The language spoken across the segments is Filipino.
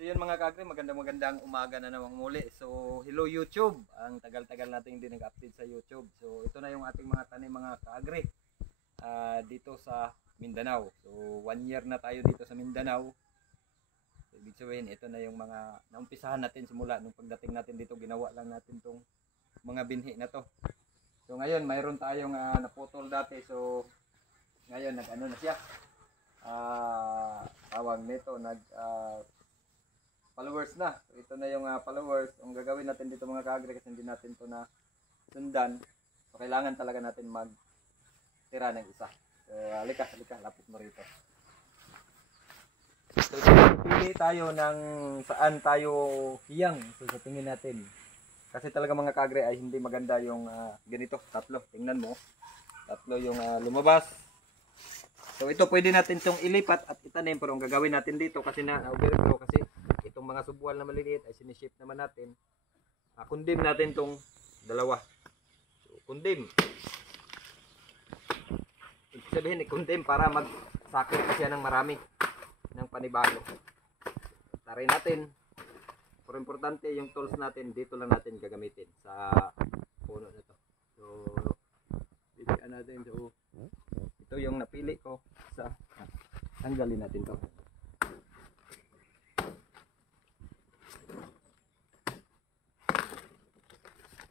So yun mga kagre, magandang umaga na naman muli. So hello YouTube, ang tagal-tagal natin hindi nag-update sa YouTube. So ito na yung ating mga tanim mga kagre dito sa Mindanao. So 1 year na tayo dito sa Mindanao. So, ibig sabihin ito na yung mga naumpisahan natin simula nung pagdating natin dito, ginawa lang natin tong mga binhi na to. So ngayon mayroon tayong naputol dati. So ngayon nag-ano na siya. Tawag nito followers na. So, ito na yung followers. Ang gagawin natin dito mga kagre, kasi hindi natin to na sundan. So kailangan talaga natin magtira ng isa. So halika, lapit mo rito. So pili tayo ng saan tayo hiyang. So sa tingin natin. Kasi talaga mga kagre ay hindi maganda yung ganito, tatlo. Tingnan mo. Tatlo yung lumabas. So ito pwede natin itong ilipat at itanim, pero ang gagawin natin dito kasi kasi itong mga subwal na maliliit ay siniship naman natin. Kundim natin itong dalawa. So kundim. Ibig sabihin kundim para magsakit kasi ng marami ng panibago. Taray natin. Pero importante yung tools natin dito lang natin gagamitin sa puno na to. So pilihan natin. So ito yung napili ko sa tanggalin natin to.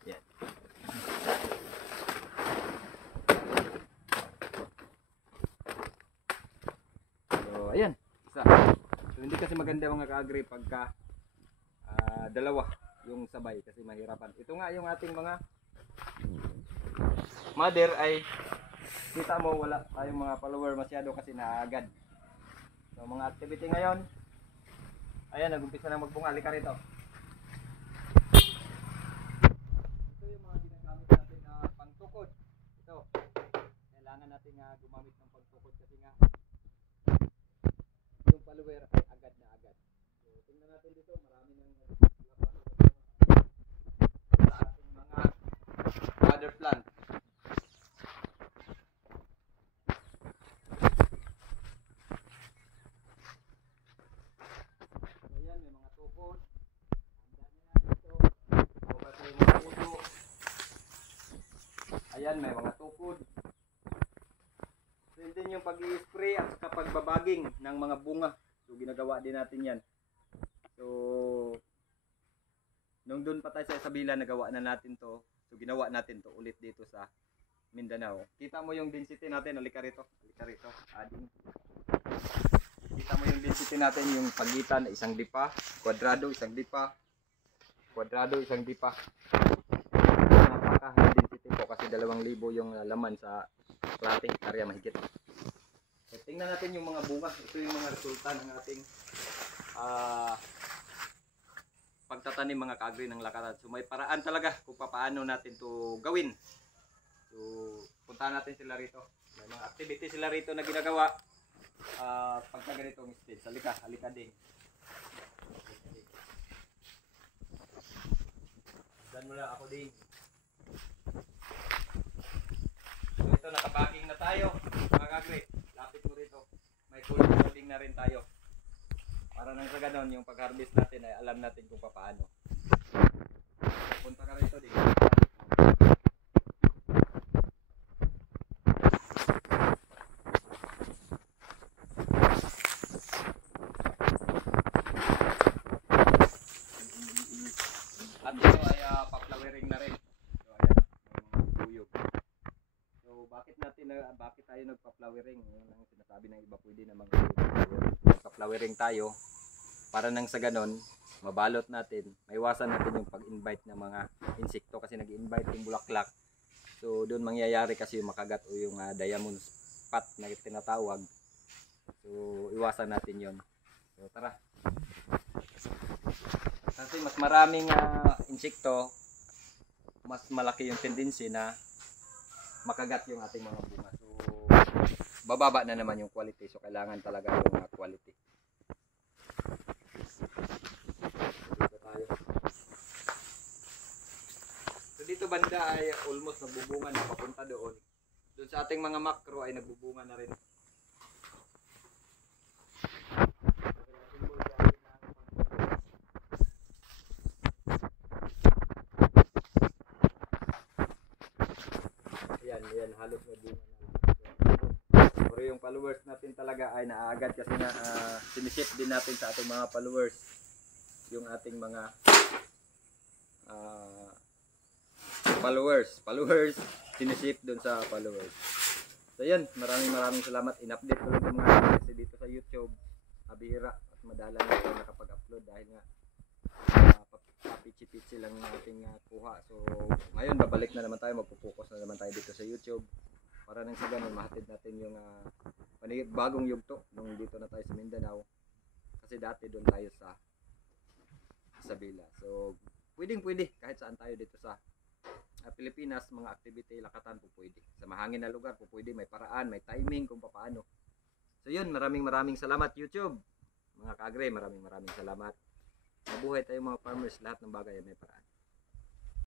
Yan. So ayan, isa. So hindi kasi maganda mga kaagri pagka dalawa yung sabay kasi mahirapan. Ito nga yung ating mga mother ay kita mo wala tayong mga follower masyado kasi naagad. So mga activity ngayon, ayan nag-umpisa na magbunga. Halika rito. Ito yung mga ginagamit natin na pangtukod. Ito, kailangan natin gumamit ng pangtukod kasi nga yung follower ay agad na agad. So tingnan natin dito, marami nang sa ating mga mother plant. Ayan, may mga tukod. So, din yung pag-i-spray at saka pagbabaging ng mga bunga. So, ginagawa din natin yan. So, nung doon pa tayo sa Isabela, nagawa na natin to. So, ginawa natin to ulit dito sa Mindanao. Kita mo yung density natin. Halika rito. Ading. Kita mo yung density natin, yung pagitan, isang dipa, kwadrado, isang dipa, kwadrado, isang dipa. Napaka density po kasi 2,000 yung laman sa plating area mahigit. So, tingnan natin yung mga bunga. Ito yung mga resulta ng ating pagtatanim mga kaagri ng lakaran. So may paraan talaga kung paano natin to gawin. So puntahan natin sila rito. May mga activity sila rito na ginagawa pagka ganitong stage. Halika din. Dan mo lang ako din. So ito, nakabaging na tayo mga kagre. Lapit mo rito. May cooling na rin tayo. Para nang sa ganon, yung pag-harvest natin ay alam natin kung paano. Punta ka rito din. At ito ay pa-flowering na rin. So ayan, yung buyog. So bakit tayo nagpa-flowering? Yun ang sinasabi ng iba, pwede namang nagpa-flowering tayo para nang sa ganon mabalot natin, maiwasan natin yung pag-invite ng mga insekto kasi nag-invite yung bulaklak. So doon mangyayari kasi yung makagat o yung diamond spot na tinatawag. So iwasan natin yon. So tara. Kasi mas maraming insekto, mas malaki yung tendency na makagat yung ating mga bunga. So bababa na naman yung quality. So kailangan talaga yung quality. So dito banda ay almost nagbubunga na papunta doon. Doon sa ating mga macro ay nagbubunga na rin. halos may bunga na. Pero yung followers natin talaga ay naaagad kasi nga sinisip din natin sa ating mga followers yung ating mga followers sinisip dun sa followers. So yun, maraming salamat. In-update ko lang yung mga kasi dito sa YouTube bihira at madalang na tayo nakapag-upload dahil nga pichi-pichi lang yung ating kuha. So ngayon babalik na naman tayo, magpo-focus na naman tayo dito sa YouTube para nang sa ganun mahatid natin yung bagong yugto nung dito na tayo sa Mindanao, kasi dati doon tayo sa Isabela. So pwede kahit saan tayo dito sa Pilipinas, mga activity lakatan po pwede. Sa mahangin na lugar po pwede, may paraan, may timing kung paano. So yun, maraming salamat YouTube. Mga kaagre, maraming salamat. Mabuhay tayong mga farmers, lahat ng bagay ay may paraan.